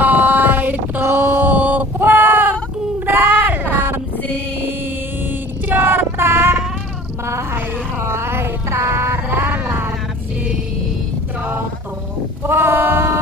hỏi tổ quốc đã làm gì cho ta, mà hãy hỏi ta đã làm gì cho tổ quốc.